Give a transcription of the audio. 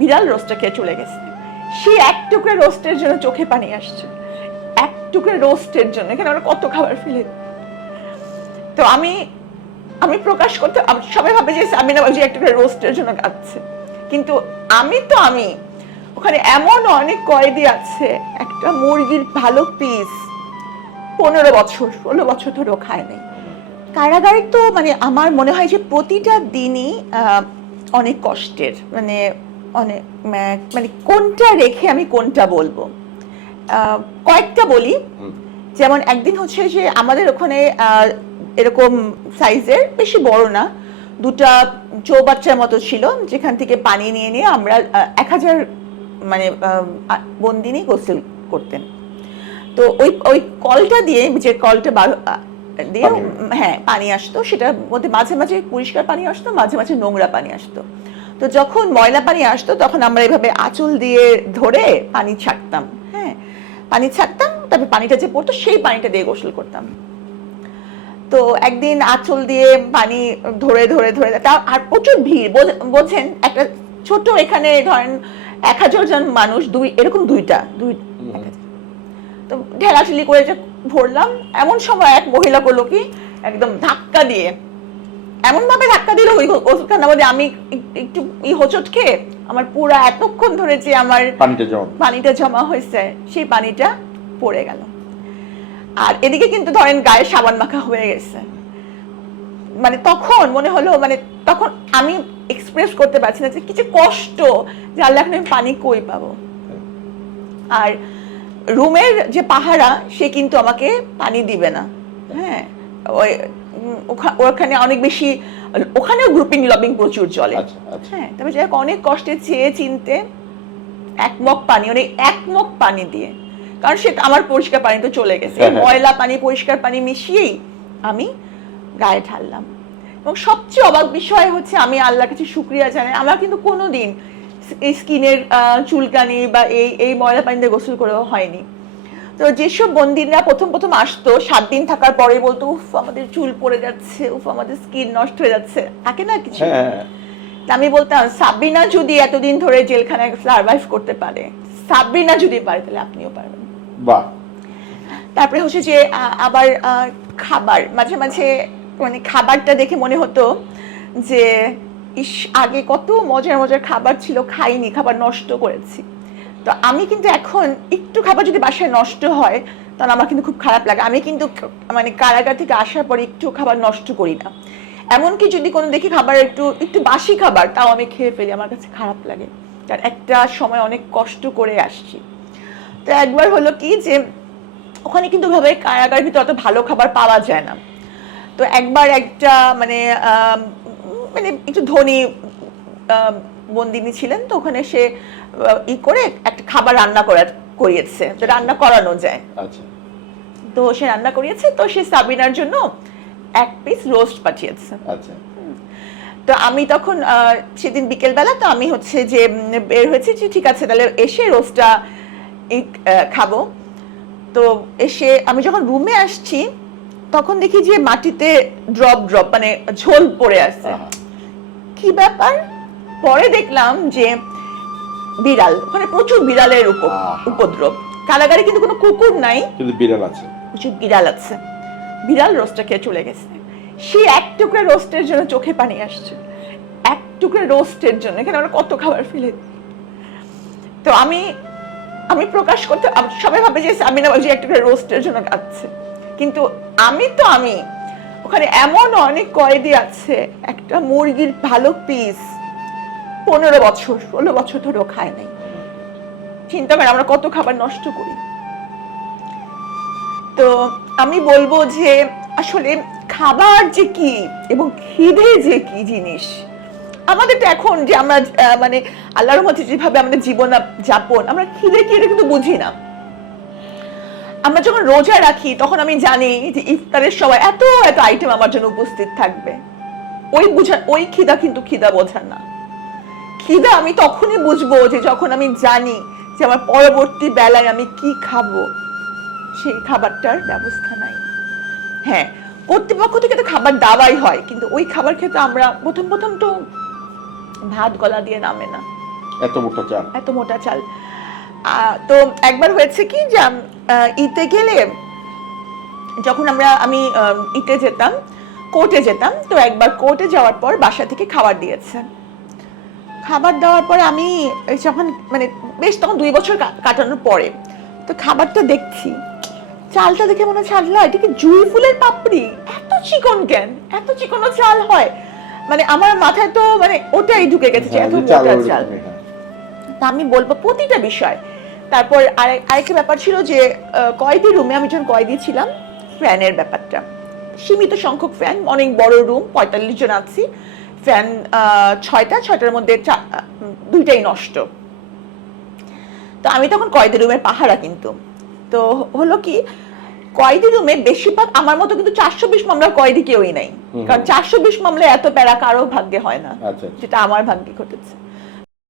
বিড়াল রোস্টটা খেয়ে চলে গেছে। সেই এক টুকরে রোস্টের জন্য চোখে পানি আসছে। এক টুকরো রোস্টের জন্য, এখানে আমরা কত খাবার ফেলে। তো আমি আমি প্রকাশ করতে সবাই ভাবে যে সামিনা বাজি একটা করে রোস্টের জন্য গাচ্ছে কিন্তু আমি তো, আমি, ওখানে এমন অনেক কয়েদি আছে, একটা মুরগির ভালো পিস পনেরো বছর, ষোলো বছর ধরেও খায় নাই। কারাগারে তো মানে আমার মনে হয় যে প্রতিটা দিনই অনেক কষ্টের মানে অনেক মানে কোনটা রেখে আমি কোনটা বলব? কয়েকটা বলি। যেমন একদিন হচ্ছে যে আমাদের ওখানে এরকম সাইজের বেশি বড় না দুটা চৌবাচ্চার মতো ছিল যেখান থেকে পানি নিয়ে নিয়ে আমরা এক হাজার মানে বন্দিনী গোসল করতেন। তো ওই ওই কলটা দিয়ে যে কলটা দিয়ে হ্যাঁ পানি আসতো সেটার মধ্যে মাঝে মাঝে পরিষ্কার পানি আসতো মাঝে মাঝে নোংরা পানি আসতো। তো যখন ময়লা পানি আসতো তখন আমরা এভাবে আঁচল দিয়ে ধরে পানি ছাড়তাম হ্যাঁ? পানি ছাড়তাম তারপর পানিটা যে পড়তো সেই পানিটা দিয়ে গোসল করতাম। তো একদিন আঁচল দিয়ে পানি ধরে ধরে ধরে তা আর প্রচুর ভিড়। বোঝ- বোঝেন একটা ছোট এখানে ধরেন এক হাজার জন মানুষ দুই এরকম দুইটা দুই। তো ঢেলাঠেলি করে যে ভরলাম এমন সময় এক মহিলা করল কি একদম ধাক্কা দিয়ে এমন ভাবে ধাক্কা দিল ওই ওষুধখানার মধ্যে আমি একটু ই হোঁচট খেয়ে আমার পুরা এতক্ষণ ধরে যে আমার পানিটা জমা। পানিটা জমা হয়েছে সেই পানিটা পড়ে গেল। আর এদিকে কিন্তু ধরেন গায়ে সাবান মাখা হয়ে গেছে। মানে তখন মনে হলো মানে তখন আমি এক্সপ্রেস করতে পারছি না যে কিছু কষ্ট যে আল্লাহ এখন আমি পানি কই পাবো। আর রুমের যে পাহারা সে কিন্তু আমাকে পানি দিবে না। হ্যাঁ ওই ওখানে অনেক বেশি ওখানেও গ্রুপিং লবিং প্রচুর চলে। আচ্ছা আচ্ছা। হ্যাঁ তবে যাই অনেক কষ্টে চেয়ে চিনতে এক মগ পানি মানে এক মগ পানি দিয়ে কারণ সে আমার পরিষ্কার পানি তো চলে গেছে। হ্যাঁ, হ্যাঁ। ময়লা পানি পরিষ্কার পানি মিশিয়েই আমি গায়ে ঢাললাম। এবং সবচেয়ে অবাক বিষয় হচ্ছে আমি আল্লাহর কাছে শুক্রিয়া জানাই। আমার কিন্তু কোনো দিন এই স্কিনের চুলকানি বা এই এই ময়লা পানিতে গোসল করেও হয়নি। তো যেসব বন্দিরা প্রথম প্রথম আসতো সাত দিন থাকার পরে বলতো উফ আমাদের চুল পড়ে যাচ্ছে উফ আমাদের স্কিন নষ্ট হয়ে যাচ্ছে। থাকে না কিছু? হ্যাঁ। আমি বলতাম সাবরিনা যদি এতদিন ধরে জেলখানায় সার্ভাইভ করতে পারে সাবরিনা যদি পারে তাহলে আপনিও পারবেন। বাহ। তারপরে হচ্ছে যে আবার খাবার মাঝে মাঝে মানে খাবারটা দেখে মনে হতো যে ইস আগে কত মজার মজার খাবার ছিল খাইনি খাবার নষ্ট করেছি। তো আমি কিন্তু এখন একটু খাবার যদি বাসায় নষ্ট হয়, তাহলে আমার কিন্তু খুব খারাপ লাগে। আমি কিন্তু মানে কারাগার থেকে আসার পর একটু খাবার নষ্ট করি না। এমনকি যদি কোনো দেখি খাবার একটু একটু বাসি খাবার, তাও আমি খেয়ে ফেলি। আমার কাছে খারাপ লাগে। কারণ একটা সময় অনেক কষ্ট করে আসছি। তো একবার হলো কি যে, ওখানে কিন্তু ভাবে কারাগার ভিতরে অত ভালো খাবার পাওয়া যায় না। তো একবার একটা মানে মানে একটু ধনী বন্দিনী ছিলেন তো ওখানে সে ই করে একটা খাবার রান্না করা করিয়েছে তো রান্না করানো যায়। আচ্ছা। তো সে রান্না করিয়েছে তো সে সাবিনার জন্য এক পিস রোস্ট পাঠিয়েছে। আচ্ছা। তো আমি তখন সেদিন বিকেলবেলা তো আমি হচ্ছে যে বের হয়েছি যে ঠিক আছে তাহলে এসে রোস্টটা খাব। তো এসে আমি যখন রুমে আসছি তখন দেখি যে মাটিতে ড্রপ ড্রপ মানে ঝোল পড়ে আছে। কি ব্যাপার? পরে দেখলাম যে বিড়াল ওখানে প্রচুর বিড়ালের উপদ্রব। কারাগারে কিন্তু কোনো কুকুর নাই। কিন্তু বিড়াল আছে। প্রচুর বিড়াল আছে। বিড়াল রোস্টটা খেয়ে চলে গেছে। সেই এক টুকরা রোস্টের জন্য চোখে পানি আসছে। এক টুকরা রোস্টের জন্য। এখানে আমরা কত খাবার ফেলে তো আমি আমি প্রকাশ করতে সবাই ভাবে যে সামিনা বাজি এক টুকরা রোস্টের জন্য গাচ্ছে কিন্তু আমি তো আমি ওখানে এমন অনেক কয়েদি আছে। একটা মুরগির ভালো পিস পনেরো বছর, ষোলো বছর ধরেও খায় নাই। চিন্তা করে আমরা কত খাবার নষ্ট করি। তো আমি বলব যে, আসলে খাবার যে কি এবং খিদে যে কি জিনিস, আমাদের তো এখন যে আমরা মানে আল্লাহর মধ্যে যেভাবে আমাদের জীবন যাপন, আমরা খিদে কি এটা কিন্তু বুঝি না। আমরা যখন রোজা রাখি, তখন আমি জানি যে ইফতারের সময় এত এত আইটেম আমার জন্য উপস্থিত থাকবে। ওই বুঝা, ওই খিদা কিন্তু খিদা বোঝা না। খিদা আমি তখনই বুঝব যে যখন আমি জানি যে আমার পরবর্তী বেলায় আমি কি খাব সেই খাবারটার ব্যবস্থা নাই। হ্যাঁ কর্তৃপক্ষ থেকে তো খাবার দাওয়াই হয় কিন্তু ওই খাবার খেতে আমরা প্রথম প্রথম তো ভাত গলা দিয়ে নামে না। এত মোটা চাল। এত মোটা চাল। আহ, তো একবার হয়েছে কি যে ইতে গেলে যখন আমরা আমি ইতে যেতাম কোর্টে যেতাম তো একবার কোর্টে যাওয়ার পর বাসা থেকে খাবার দিয়েছে। খাবার দেওয়ার পরে আমি যখন মানে বেশ তখন দুই বছর কাটানোর পরে তো খাবারটা দেখছি। চালটা দেখে মনে হচ্ছে আল্লাহ এটা কি জুই ফুলের পাপড়ি? এত চিকন কেন? এত চিকনো চাল হয়। মানে আমার মাথায় তো মানে ওটাই ঢুকে গেছে যে হ্যাঁ, এত মোটা চাল। তা আমি বলব প্রতিটা বিষয়। তারপর আরেক- আরেকটা ব্যাপার ছিল যে কয়েদি রুমে আমি যখন কয়েদি ছিলাম ফ্যানের ব্যাপারটা। সীমিত সংখ্যক ফ্যান অনেক বড় রুম পঁয়তাল্লিশ জন আছি। ফ্যান ছয়টা ছয়টার মধ্যে দুইটাই নষ্ট। তো আমি তখন কয়েদি রুমের পাহারা কিন্তু তো হলো কি কয়েদি রুমে বেশিরভাগ আমার মতো কিন্তু চারশো বিশ মামলার কয়েদি কেউই নাই। কারণ চারশো বিশ মামলা এত প্যারা কারও ভাগ্যে হয় না। আচ্ছা আচ্ছা। যেটা আমার ভাগ্যে ঘটেছে।